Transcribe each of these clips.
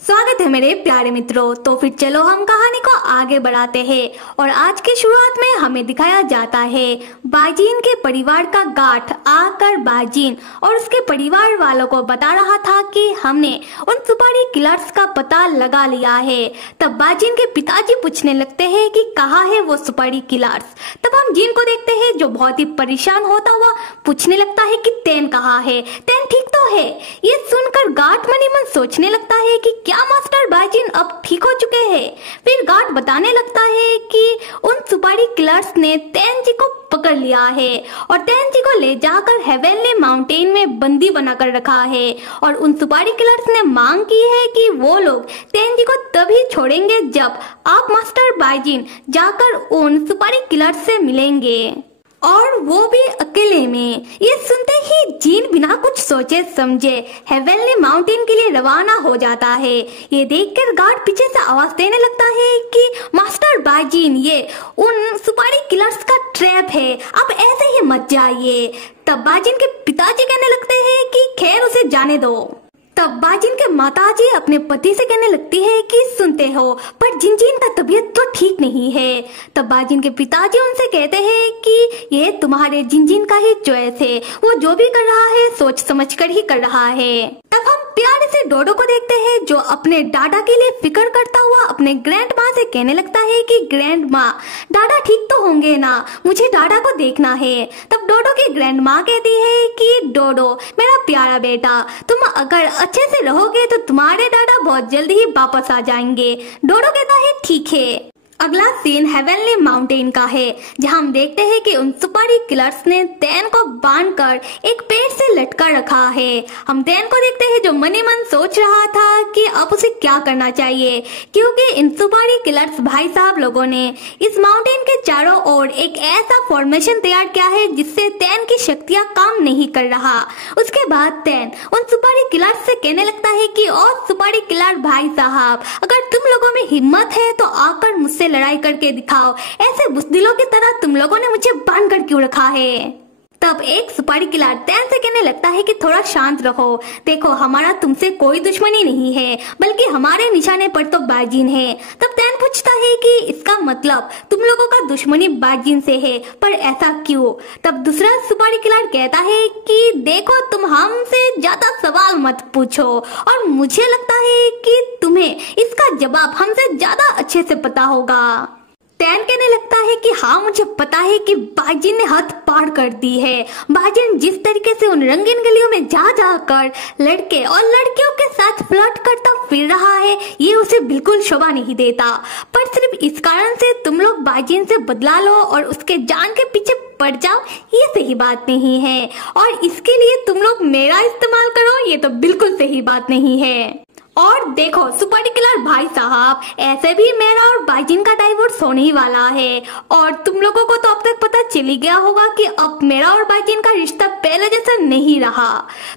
स्वागत है मेरे प्यारे मित्रों। तो फिर चलो हम कहानी को आगे बढ़ाते हैं और आज की शुरुआत में हमें दिखाया जाता है बाजीन के परिवार का गाठ आकर बाजीन और उसके परिवार वालों को बता रहा था कि हमने उन सुपारी किलर्स का पता लगा लिया है। तब बाजीन के पिताजी पूछने लगते हैं कि कहाँ है वो सुपारी किलर्स। तब हम जीन को देखते हैं जो बहुत ही परेशान होता हुआ पूछने लगता है कि तेन कहाँ है, तेन ठीक तो है। ये सुनकर गाठ मनी मन सोचने लगता है कि क्या मास्टर बाजीन अब ठीक हो चुके हैं। फिर गार्ड बताने लगता है कि उन सुपारी किलर्स ने तेन जी को पकड़ लिया है और तेन जी को ले जाकर हेवेनली माउंटेन में बंदी बनाकर रखा है और उन सुपारी किलर्स ने मांग की है कि वो लोग तेन जी को तभी छोड़ेंगे जब आप मास्टर बाजीन जाकर उन सुपारी किलर्स से मिलेंगे, और वो भी अकेले में। ये सुनते ही जीन बिना कुछ सोचे समझे हेवेनली माउंटेन के लिए रवाना हो जाता है। ये देखकर गार्ड पीछे से आवाज देने लगता है कि मास्टर बाजीन ये उन सुपारी किलर्स का ट्रैप है, आप ऐसे ही मत जाइए। तब बाजीन के पिताजी कहने लगते हैं कि खैर उसे जाने दो। तब बाजीन के माताजी अपने पति से कहने लगती है कि सुनते हो पर जिनजिन का तबीयत तो ठीक नहीं है। तब बाजीन के पिताजी उनसे कहते हैं कि ये तुम्हारे जिनजिन का ही चॉइस है, वो जो भी कर रहा है सोच समझ कर ही कर रहा है। तब हम प्यारे से डोडो को देखते हैं जो अपने डाडा के लिए फिक्र करता हुआ अपने ग्रैंड माँ से कहने लगता है कि ग्रैंड माँ डाडा ठीक तो होंगे ना, मुझे डाडा को देखना है। तब डोडो की ग्रैंड माँ कहती है कि डोडो मेरा प्यारा बेटा, तुम अगर अच्छे से रहोगे तो तुम्हारे डाडा बहुत जल्दी ही वापस आ जाएंगे। डोडो कहता है ठीक है। अगला सीन हेवेनली माउंटेन का है जहां हम देखते हैं कि उन सुपारी किलर्स ने तेन को बांधकर एक पेड़ से लटका रखा है। हम तेन को देखते हैं जो मनी मन सोच रहा था कि अब उसे क्या करना चाहिए, क्योंकि इन सुपारी किलर्स भाई साहब लोगों ने इस माउंटेन के चारों ओर एक ऐसा फॉर्मेशन तैयार किया है जिससे तेन की शक्तियां काम नहीं कर रहा। उसके बाद तेन उन सुपारी किलर्स से कहने लगता है कि और सुपारी किलर भाई साहब, अगर तुम लोगों में हिम्मत है तो आकर मुझसे लड़ाई करके दिखाओ, ऐसे बुज़दिलों की तरह तुम लोगों ने मुझे बांध कर क्यों रखा है। तब एक सुपारी किलर तेन से कहने लगता है कि थोड़ा शांत रहो, देखो हमारा तुमसे कोई दुश्मनी नहीं है बल्कि हमारे निशाने पर तो बाजीन है। तब तेन पूछता है कि इसका मतलब तुम लोगों का दुश्मनी बाजीन से है, पर ऐसा क्यों। तब दूसरा सुपारी किलर कहता है कि देखो तुम हमसे ज्यादा सवाल मत पूछो और मुझे लगता है कि तुम्हें इसका जवाब हमसे ज्यादा अच्छे से पता होगा। तेन कहने लगता है कि हाँ मुझे पता है कि बाजीन ने हद पार कर दी है। बाजीन जिस तरीके से उन रंगीन गलियों में जा जाकर लड़के और लड़कियों के साथ फ्लर्ट करता फिर रहा है, ये उसे बिल्कुल शोभा नहीं देता। पर सिर्फ इस कारण से तुम लोग बाजीन से बदला लो और उसके जान के पीछे पड़ जाओ, ये सही बात नहीं है। और इसके लिए तुम लोग मेरा इस्तेमाल करो, ये तो बिल्कुल सही बात नहीं है। और देखो सुपारी किलर भाई साहब, ऐसे भी मेरा और बाजीन का डाइवोर्स होने ही वाला है और तुम लोगों को तो अब तक पता चल ही गया होगा कि अब मेरा और बाजीन का रिश्ता पहले जैसा नहीं रहा।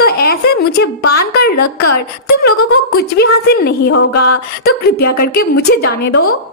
तो ऐसे मुझे बांध कर रखकर तुम लोगों को कुछ भी हासिल नहीं होगा, तो कृपया करके मुझे जाने दो।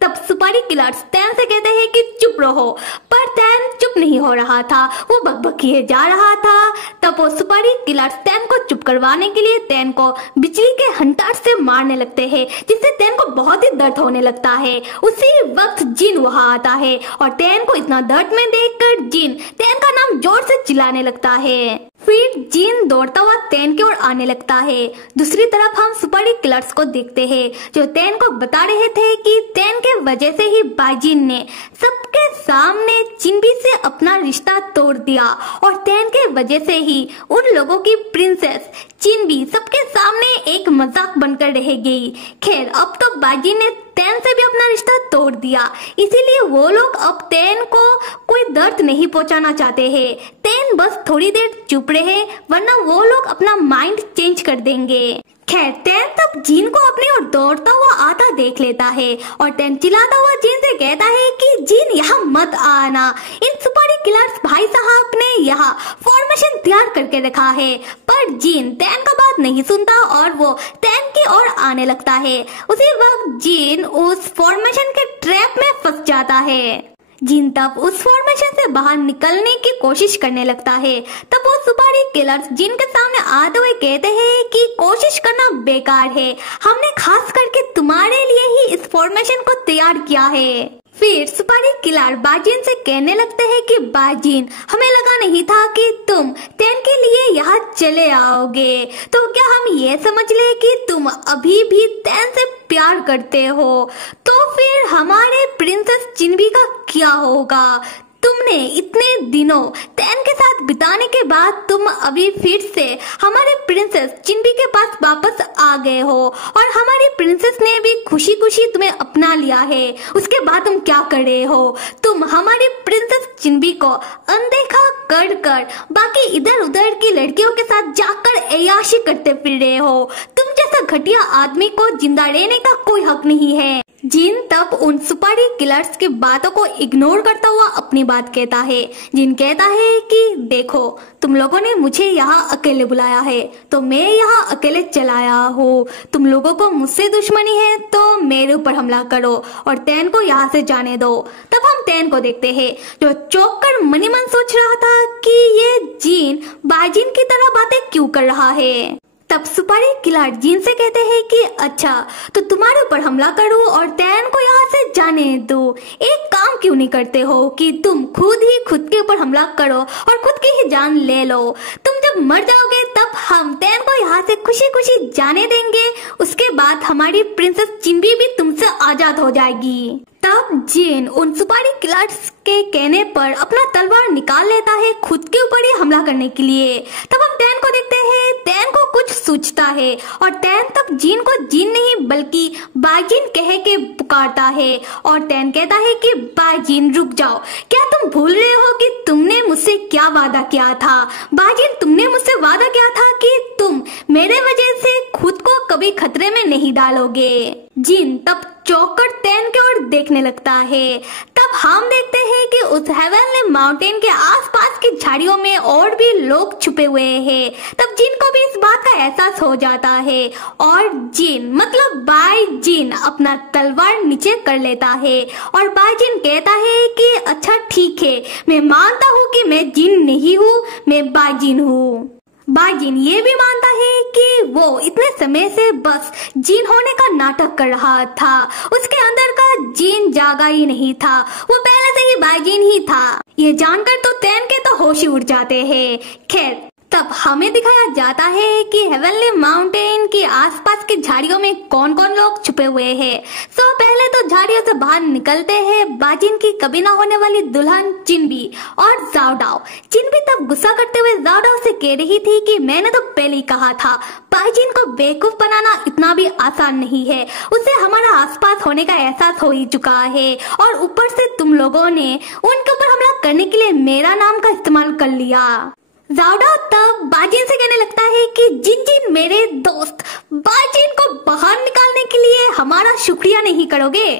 तब सुपारी किलर्स तेन से कहते हैं कि चुप रहो, पर तेन चुप नहीं हो रहा था, वो बकबक किए जा रहा था। तब वो सुपारी किलर्स तेन को चुप करवाने के लिए तेन को बिजली के हंटर से मारने लगते हैं, जिससे तेन को बहुत ही दर्द होने लगता है। उसी वक्त जिन वहां आता है और तेन को इतना दर्द में देखकर जिन तेन का नाम जोर से चिल्लाने लगता है। फिर जिन दौड़ता हुआ तेन की ओर आने लगता है। दूसरी तरफ हम सुपारी किलर्स को देखते हैं जो तेन को बता रहे थे कि तेन के वजह से ही बाजीन ने सबके सामने चिंबी से अपना रिश्ता तोड़ दिया और तेन के वजह से ही उन लोगों की प्रिंसेस चिंबी सबके सामने एक मजाक बनकर रह गई। खैर अब तो बाजीन ने तेन से भी अपना रिश्ता तोड़ दिया, इसीलिए वो लोग अब तेन को कोई दर्द नहीं पहुंचाना चाहते हैं। तेन बस थोड़ी देर चुप रहे, वरना वो लोग अपना माइंड चेंज कर देंगे। खैर तेन तब जिन को अपनी ओर दौड़ता हुआ आता देख लेता है और तेन चिल्लाता हुआ जिन से कहता है कि जिन यहाँ मत आना, इन सुपारी किलर्स भाई साहब ने यहाँ फॉर्मेशन तैयार करके रखा है। पर जिन तेन का बात नहीं सुनता और वो तेन की ओर आने लगता है। उसी वक्त जिन उस फॉर्मेशन के ट्रैप में फंस जाता है। जिन तब उस फॉर्मेशन से बाहर निकलने की कोशिश करने लगता है। तब वो सुपारी किलर्स जिन के सामने आते हुए कहते हैं कि कोशिश करना बेकार है, हमने खास करके तुम्हारे लिए ही इस फॉर्मेशन को तैयार किया है। फिर सुपारी किलर बाजिन से कहने लगते हैं कि बाजिन, हमें लगा नहीं था कि तुम तैन के लिए यहाँ चले आओगे, तो क्या हम ये समझ ले कि तुम अभी भी तैन से प्यार करते हो? तो फिर हमारे प्रिंसेस चिनबी का क्या होगा? तुमने इतने दिनों तैन के साथ बिताने के बाद तुम अभी फिर से हमारे प्रिंसेस चिनबी के पास वापस आ गए हो और हमारी प्रिंसेस ने भी खुशी खुशी तुम्हें अपना लिया है। उसके बाद तुम क्या कर रहे हो? तुम हमारी प्रिंसेस चिनबी को अनदेखा कर कर बाकी इधर उधर की लड़कियों के साथ जाकर अय्याशी करते फिर रहे हो। तुम जैसा घटिया आदमी को जिंदा रहने का कोई हक नहीं है। जिन तब उन सुपारी किलर्स की बातों को इग्नोर करता हुआ अपनी बात कहता है। जिन कहता है कि देखो, तुम लोगों ने मुझे यहाँ अकेले बुलाया है तो मैं यहाँ अकेले चला आया हूँ। तुम लोगों को मुझसे दुश्मनी है तो मेरे ऊपर हमला करो और तैन को यहाँ से जाने दो। तब हम तैन को देखते हैं जो चौंक कर मनी मन सोच रहा था कि ये जिन बाजिन की तरह बातें क्यों कर रहा है। तब सुपारी किलर जिन से कहते हैं कि अच्छा, तो तुम्हारे ऊपर हमला करूं और तैन को यहाँ से जाने दो। एक काम क्यों नहीं करते हो कि तुम खुद ही खुद के ऊपर हमला करो और खुद की ही जान ले लो। तुम जब मर जाओगे तब हम तैन को यहाँ से खुशी खुशी जाने देंगे। उसके बाद हमारी प्रिंसेस चिनबी भी तुमसे आजाद हो जाएगी। तब जिन उन सुपारी किलर्स के कहने पर अपना तलवार निकाल लेता है खुद के ऊपर ही हमला करने के लिए। तब हम तैन को देखते हैं, तैन को कुछ सूझता है और तैन तब जिन को जिन नहीं बल्कि बाजिन कह के पुकारता है और तैन कहता है कि बाजिन रुक जाओ, क्या तुम भूल रहे हो कि तुमने मुझसे क्या वादा किया था? बाजिन, तुमने मुझसे वादा किया था कि तुम मेरे वजह से खुद को कभी खतरे में नहीं डालोगे। जिन तब चौंककर तैन की ओर देखने लगता है। तब हम देखते हैं कि उस हेवनली माउंटेन के आसपास की झाड़ियों में और भी लोग छुपे हुए हैं। तब जिन को भी इस बात का एहसास हो जाता है और जिन मतलब बाई जिन अपना तलवार नीचे कर लेता है और बाई जिन कहता है कि अच्छा ठीक है, मैं मानता हूँ कि मैं जिन नहीं हूँ, मैं बाजिन हूँ। बाजिन ये भी मानता है कि वो इतने समय से बस जिन होने का नाटक कर रहा था, उसके अंदर का जिन जागा ही नहीं था, वो पहले से ही बाजिन ही था। ये जानकर तो तैन के तो होश ही उड़ जाते हैं। खैर, तब हमें दिखाया जाता है कि हेवनली माउंटेन के आसपास की झाड़ियों में कौन कौन लोग छुपे हुए हैं। तो पहले तो झाड़ियों से बाहर निकलते हैं बाजिन की कभी ना होने वाली दुल्हन चिनबी और जाओडाओ। चिनबी तब गुस्सा करते हुए जाओडाओ से कह रही थी कि मैंने तो पहले ही कहा था, बाजिन को बेवकूफ बनाना इतना भी आसान नहीं है। उसे हमारा आसपास होने का एहसास हो ही चुका है और ऊपर से तुम लोगों ने उनके ऊपर हमला करने के लिए मेरा नाम का इस्तेमाल कर लिया। जाओडाओ तब बाजिन से कहने लगता है कि जिन जिन मेरे दोस्त, बाजिन को बाहर निकालने के लिए हमारा शुक्रिया नहीं करोगे।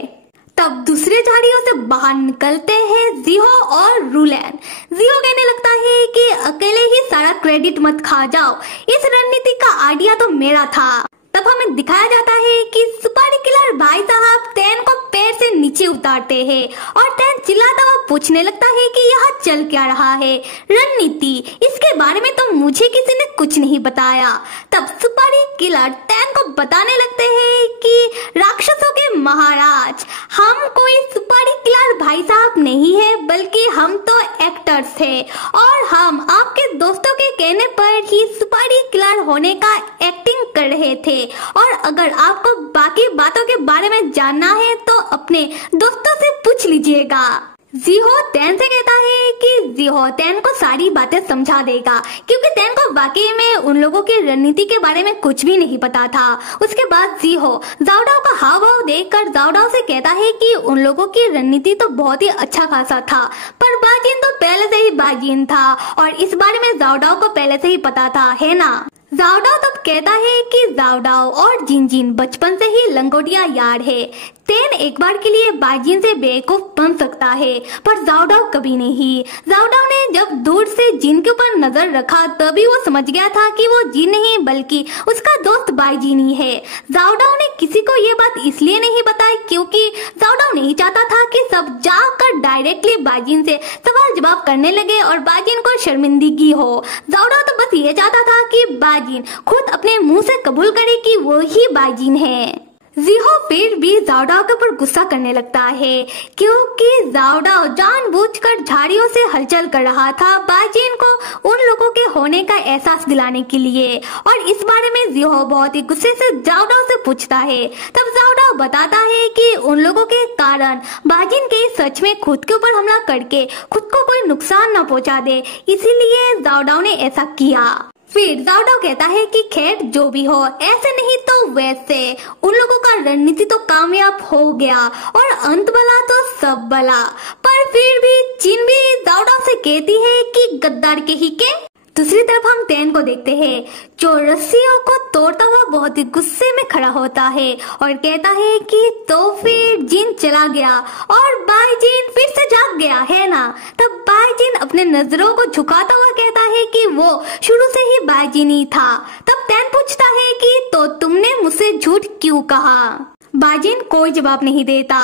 तब दूसरे झाड़ियों से बाहर निकलते हैं जिहो और रूलैन। जिहो कहने लगता है कि अकेले ही सारा क्रेडिट मत खा जाओ, इस रणनीति का आइडिया तो मेरा था। तब हमें दिखाया जाता है कि सुपारी किलर भाई साहब तैन को पैर से नीचे उतारते हैं और तैन चिल्लाता हुआ पूछने लगता है कि यहाँ चल क्या रहा है। रणनीति, इसके बारे में तो मुझे किसी ने कुछ नहीं बताया। तब सुपारी किलर तैन को बताने लगते हैं कि राक्षसों के महाराज, हम कोई सुपारी किलर भाई साहब नहीं है, बल्कि हम तो एक्टर्स हैं और हम आपके दोस्तों के कहने पर ही सुपारी किलर होने का एक्टिंग कर रहे थे और अगर आपको बाकी बातों के बारे में जानना है तो अपने दोस्तों से पूछ लीजिएगा। जिहो तैन से कहता है कि जिहो तैन को सारी बातें समझा देगा क्योंकि तैन को वाकई में उन लोगों की रणनीति के बारे में कुछ भी नहीं पता था। उसके बाद जिहो जाओडाओ का हाव भाव देखकर जाओडाओ से कहता है कि उन लोगों की रणनीति तो बहुत ही अच्छा खासा था, पर बाजिन तो पहले से ही बाजिन था और इस बारे में जाओडाओ को पहले से ही पता था, है ना। जाओडाओ तब कहता है कि जाओडाओ और जिन जिन बचपन से ही लंगोटिया यार है। तेन एक बार के लिए बाजिन से बेवकूफ बन सकता है, पर जाओडाओ कभी नहीं। जाओडाओ ने जब दूर से जिन के ऊपर नजर रखा तभी वो समझ गया था कि वो जिन नहीं बल्कि उसका दोस्त बाइजिन ही है। जाओडाओ ने किसी को ये बात इसलिए नहीं बताई क्योंकि जाओडाओ नहीं चाहता था कि सब जाकर डायरेक्टली बाइजिन से सवाल जवाब करने लगे और बाइजिन को शर्मिंदगी हो। जाओडाओ तो बस ये चाहता था कि बाइजिन खुद अपने मुंह से कबूल करे कि वो ही बाइजिन है। ज़िहो फिर भी जाओडाओ के ऊपर गुस्सा करने लगता है क्योंकि जाओडाओ जानबूझकर झाड़ियों से हलचल कर रहा था बाइजिन को उन लोगों के होने का एहसास दिलाने के लिए। और इस बारे में ज़िहो बहुत ही गुस्से से जाओडाओ से पूछता है। तब जाओडाओ बताता है कि उन लोगों के कारण बाइजिन के सच में खुद के ऊपर हमला करके खुद को कोई नुकसान न पहुंचा दे, इसीलिए जाओडाओ ने ऐसा किया। फिर जाओडाओ कहता है कि खैर जो भी हो, ऐसे नहीं तो वैसे उन लोगों का रणनीति तो कामयाब हो गया और अंत भला तो सब भला। पर फिर भी जिन भी जाओडाओ से कहती है कि गद्दार के ही के। दूसरी तरफ हम तेन को देखते हैं जो रस्सियों को तोड़ता हुआ बहुत ही गुस्से में खड़ा होता है और कहता है कि तो फिर जिन चला गया और बाइजिन फिर से जाग गया है ना। तब बाइजिन अपने नजरों को झुकाता हुआ कहता है कि वो शुरू से ही बाइजिन ही था। तब तेन पूछता है कि तो तुमने मुझसे झूठ क्यों कहा। बाइजिन कोई जवाब नहीं देता।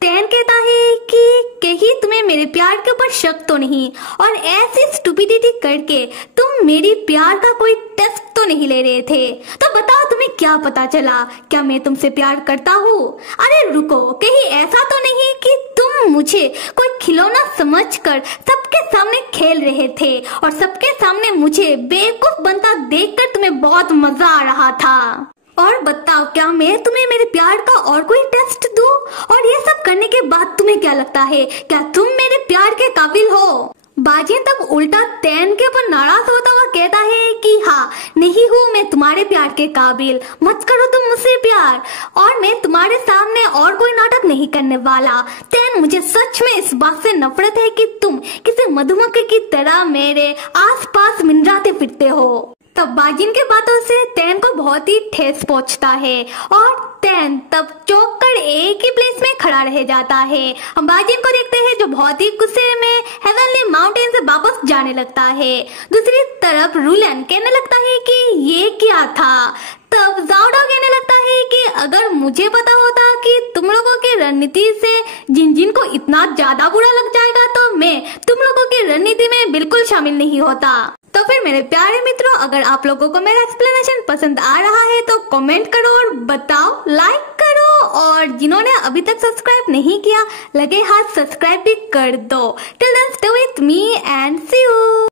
तेन कहता है कि कहीं तुम्हें मेरे प्यार के ऊपर शक तो नहीं और ऐसी स्टूपिडिटी करके तुम मेरी प्यार का कोई टेस्ट तो नहीं ले रहे थे। तो बताओ तुम्हें क्या पता चला, क्या मैं तुमसे प्यार करता हूँ? अरे रुको, कहीं ऐसा तो नहीं कि तुम मुझे कोई खिलौना समझकर सबके सामने खेल रहे थे और सबके सामने मुझे बेवकूफ बनता देखकर तुम्हें बहुत मजा आ रहा था। और बताओ क्या मैं तुम्हें मेरे प्यार का और कोई टेस्ट दूं? और ये सब करने के बाद तुम्हें क्या लगता है, क्या तुम मेरे प्यार के काबिल हो? बाजिन तब उल्टा तेन के ऊपर नाराज होता हुआ कहता है कि हाँ नहीं हूँ मैं तुम्हारे प्यार के काबिल, मत करो तुम मुझसे प्यार और मैं तुम्हारे सामने और कोई नाटक नहीं करने वाला। तेन मुझे सच में इस बात से नफरत है कि तुम किसी मधुमक्खी की तरह मेरे आसपास मिंडराते फिरते हो। तब बाजिन के बातों से तेन को बहुत ही ठेस पहुंचता है और तेन तब चौंक कर एक ही प्लेस में खड़ा रह जाता है। हम बाजिन को देखते हैं जो बहुत ही गुस्से में हेवनली माउंटेन से वापस जाने लगता है। दूसरी तरफ रूलन कहने लगता है कि ये क्या था। तब जाओडाओ कहने लगता है कि अगर मुझे पता होता कि तुम लोगों की रणनीति से जिन को इतना ज्यादा बुरा लग जाएगा तो मैं तुम लोगों की रणनीति में बिल्कुल शामिल नहीं होता। तो फिर मेरे प्यारे मित्रों, अगर आप लोगों को मेरा एक्सप्लेनेशन पसंद आ रहा है तो कमेंट करो और बताओ, लाइक करो और जिन्होंने अभी तक सब्सक्राइब नहीं किया लगे हाथ सब्सक्राइब भी कर दो। Till then stay with me and see you.